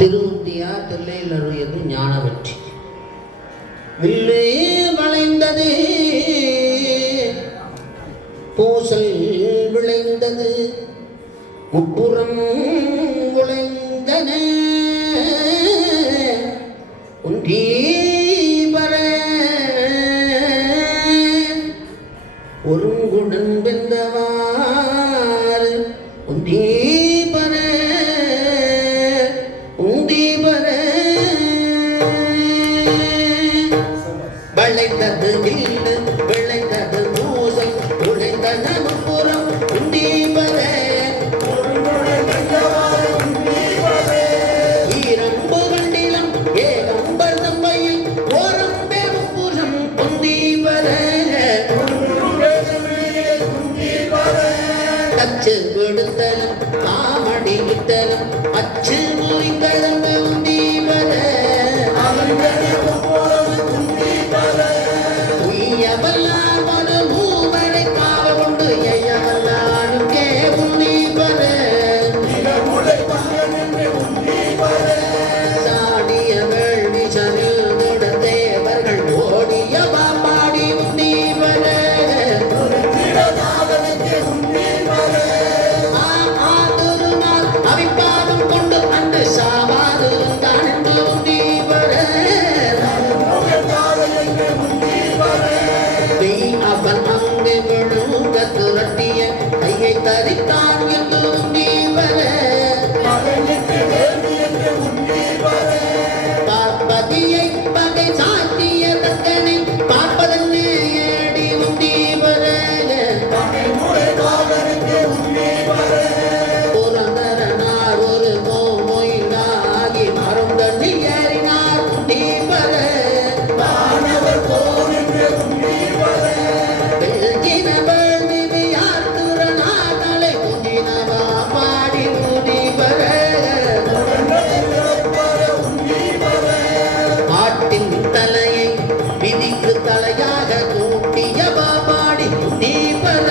திருவுந்தியா தில்லையில் அருளியது ஞான வெற்றி. வில்லே வளைந்தது பூசல் விளைந்தது முப்புறம் விளைந்தன ஒன்றி வர ஒருங்குடன் வெந்தவாறு ஒன்றி வர உந்தி வர வளைந்தது வில்லு விளைந்தது பூசல் விளைந்தன முப்புறம் உந்தி வர அச்சு விடுத்தலும் காமடி விட்டலும் அச்சு முறிந்தலும் உந்தி வர உய்யவல்லால் ஒரு மூவரை காவ கொண்டு எய்யவல்லானுக்கே உந்தி வர சாடிய வேள்வி சரிந்த தேவர்கள் ஓடிய பாப்பாடி உந்தி வர அவிப்பாதம் கொண்டு அன்று சாவாது தான் என்று உந்தி வர அவன் அங்கு விழுங்க துரட்டிய கையை தரித்தான் என்று உந்தி வர பார்ப்பதியை பகை சாத்திய தக்கனை பார்ப்பதன்னு ஏடி உந்தி வர புரந்தரனார் ஒரு மோயினாகி மருந்தண்ணி ஏறினார் உந்தி வர வெல்கின வேள்வி யாத்துரனாதலை குந்தினவா பாடி உந்தி வர ஆட்டின் தலையை விதிக்கு தலையாக கூட்டிய பாபாடி உந்தி வர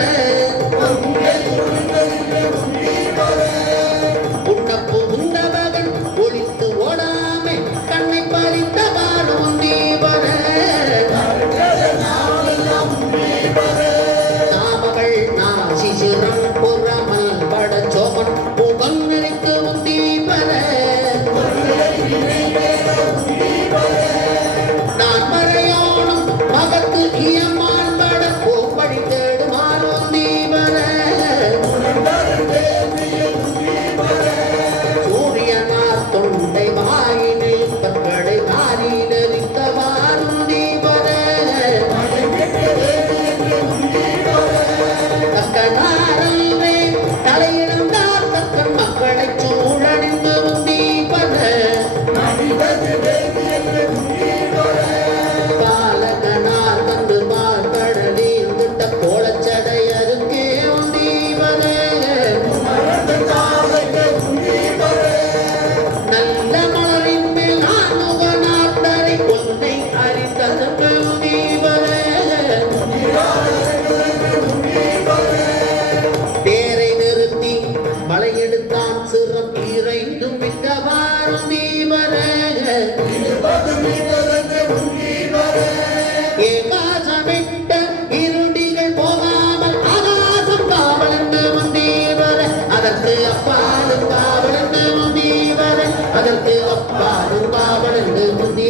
உன்னப்பு உண்டவகன் ஒளித்து ஓடாமை கண்ணை பறித்தவாறு உந்தி வர நாமகள் நாசி சிறம் புறமல் பட சோமன் புகன் நிறைத்து உந்தி வர நான் மறையோனும் மகத்து இயமான் பட பூப்பழி தேடுமாறு உந்தி வர சூரியனார் தொண்டை வாயினில் பற்களை மாறில் எரித்தவாறு உந்தி வர தக்கனாரல்வே தலையிழந்தார் தக்கன் மக்களைச் சூழணிந்து உந்தி வர பாலகனார் வந்து பார்க்கடலில் விட்ட கோலச்சடை அருகே உந்தி வர நல்ல மலரின் மேல் ஆறுமுகநாதரை கொன்னை அறிந்ததற்கு உந்தி வர தேரை நிறுத்தி மலையெடுத்தான் சிறம் இறைந்தும் விட்டவாறு உந்தி வர ஏகாசமிட்ட இருடிகள் போகாமல் ஆகாசம் காவல் என்று உந்தி வர அதற்கு அப்பாலும் காவல் என்று உந்தி வர அதற்கு அப்பாலும் காவல் என்று உந்தி